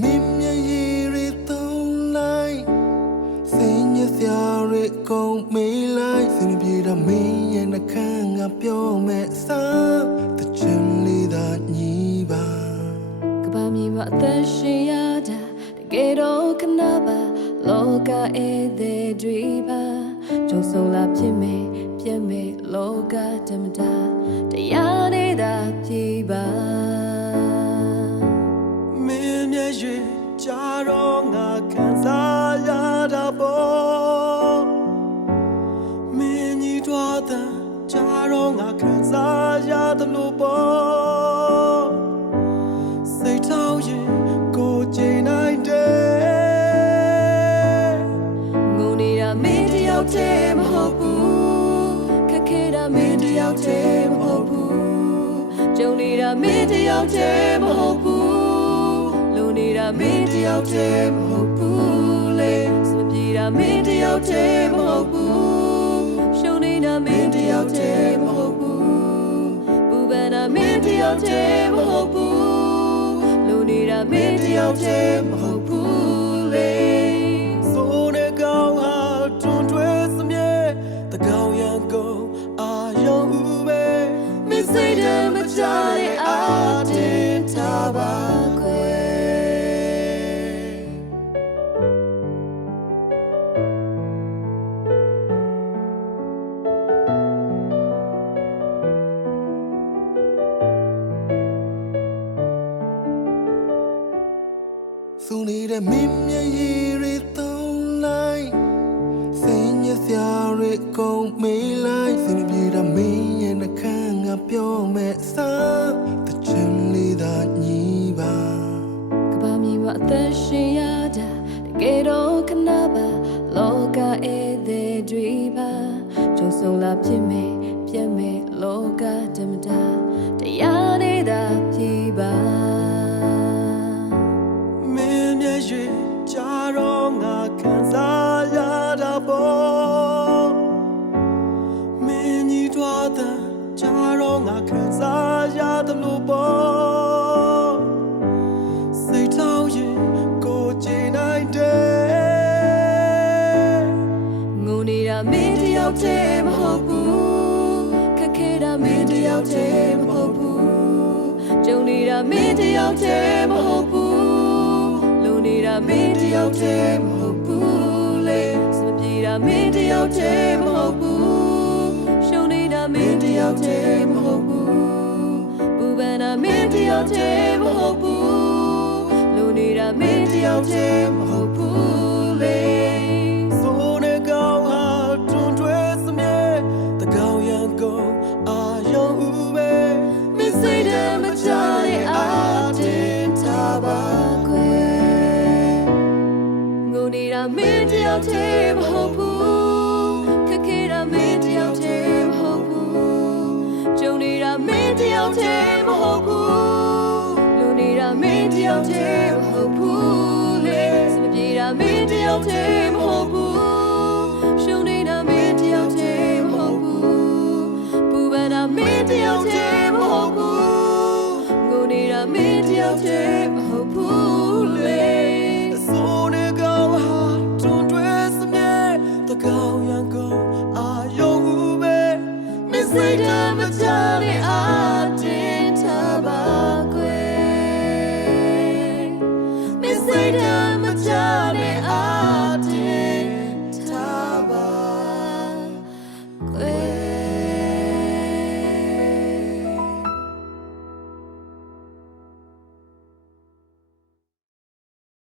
မြရီရီသုံးလိုက်စင်ရစရာရီကုန်မေးလိုက်စင်ပြေတာမင်းရဲ့နှခမ်းငါပြောမဲ့စားတချင်လေးသာညီပါကဘာမြေမှာအသက်ရှင်ရတာတကယ်တော့ခဏပါလောကဧည့်သည်တွေပါကြုံဆုံလာဖြစ်မယ်ပြည့်မယ်လောကဓမ္မတာတရားလေးသာပြေပါမင်းမျက်ရွှေကြာတော့ငါခံစားရတာပေါ့မင်းကြီးတွားတဲ့ကြာတော့ငါခံစားရတယ်လို့ပေါ့စိတ်ထောက်ရင်ကိုကြိမ်နိုင်တယ်ငုံနေတာမင်းတယောက်တည်းမဟုတ်ဘူးခက်ခဲတာမင်းတယောက်တည်းမဟုတ်ဘူးကြုံနေတာမင်းတယောက်တည်းမဟုတ်ဘူးလုံနေတာမင်းတယောက်တည်းမဟုတ်ဘူးလေစမပြေတာမင်းတယောက်တည်းမဟုတ်ဘူးရှုံနေတာမင်းတယောက်တည်းမဟုတ်ဘူးပူပန်တာမင်းတယောက်တည်းမဟုတ်ဘူးလုံနေတာမင်းတယောက်တည်းမဟုတ်ဘူးလေဆိုနေကောင်းဟာတွန်တွဲစမြဲတကောင်းရန်ကုန်အာယုံဦးပဲမင်းစိတ်ထဲမှာကြားတဲ့အာတင်ထားပါခွေစူနေတဲ့မင်းမြရီရီသုံးလိုက်စင်ရစရာရီကုန်မေးလိုက်စင်ပြေတာမင်းရဲ့နှခမ်းငါပြောမဲ့စားတချင်လေးသာညီပါကဘာမြေမှာအသက်ရှင်ရတာတကယ်တော့ခဏပါလောကဧည့်သည်တွေပါကြုံဆုံလာဖြစ်မယ်ပြည့်မယ်လောကဓမ္မတာတရားလေးသာပြေပါမင်းမျက်ရွှေကြာတော့ငါခံစားရတာပေါ့မင်းကြီးတွားတဲ့ကြာတော့ငါခံစားရတယ်လို့ပေါ့စိတ်ထောက်ရင်ကိုကြိမ်နိုင်တယ်ငုံနေတာမင်းတယောက်တည်းမဟုတ်ဘူးခက်ခဲတာမင်းတယောက်တည်းမဟုတ်ဘူးကြုံနေတာမင်းတယောက်တည်းမဟုတ်ဘူးလုံနေတာမင်းတယောက်တည်းမဟုတ်ဘူးလေစမပြေတာမင်းတယောက်တည်းမဟုတ်ဘူးရှုံနေတာမင်းတယောက်တည်းမဟုတ်ဘူးပူပန်တာမင်းတယောက်တည်းမဟုတ်ဘူးလုံနေတာမင်းတယောက်တည်းမဟုတ်ဘူးလေဆိုနေကောင်းဟာတွန်တွဲစမြဲတကောင်းရန်ကုန်အာယုံဦးပဲမင်းစိတ်ထဲမှာကြားတဲ့အာတင်ထားပါခွေငုံနေတာမင်းတယောက်တည်းမဟုတ်ဘူးခက်ခဲတာမင်းတယောက်တည်းမဟုတ်ဘူးကြုံနေတာမင်းတယောက်တည်းမဟုတ်ဘူးလုံနေတာမင်းတယောက်တည်းမဟုတ်ဘူးလေစမပြေတာမင်းတယောက်တည်းမဟုတ်ဘူးရှုံနေတာမင်းတယောက်တည်းမဟုတ်ဘူးပူပန်တာမင်းတယောက်တည်းမဟုတ်ဘူးငုံနေတာမင်းတယောက်တည်းမဟုတ်ဘူးလေဆိုနေကောင်းဟာတွန်တွဲစမြဲတကောင်းရန်ကုန်အာယုံဦးပဲမင်းစိတ်ထဲမှာကြားတဲ့အာတင်ထားပါခွေမင်းစိတ်ထဲ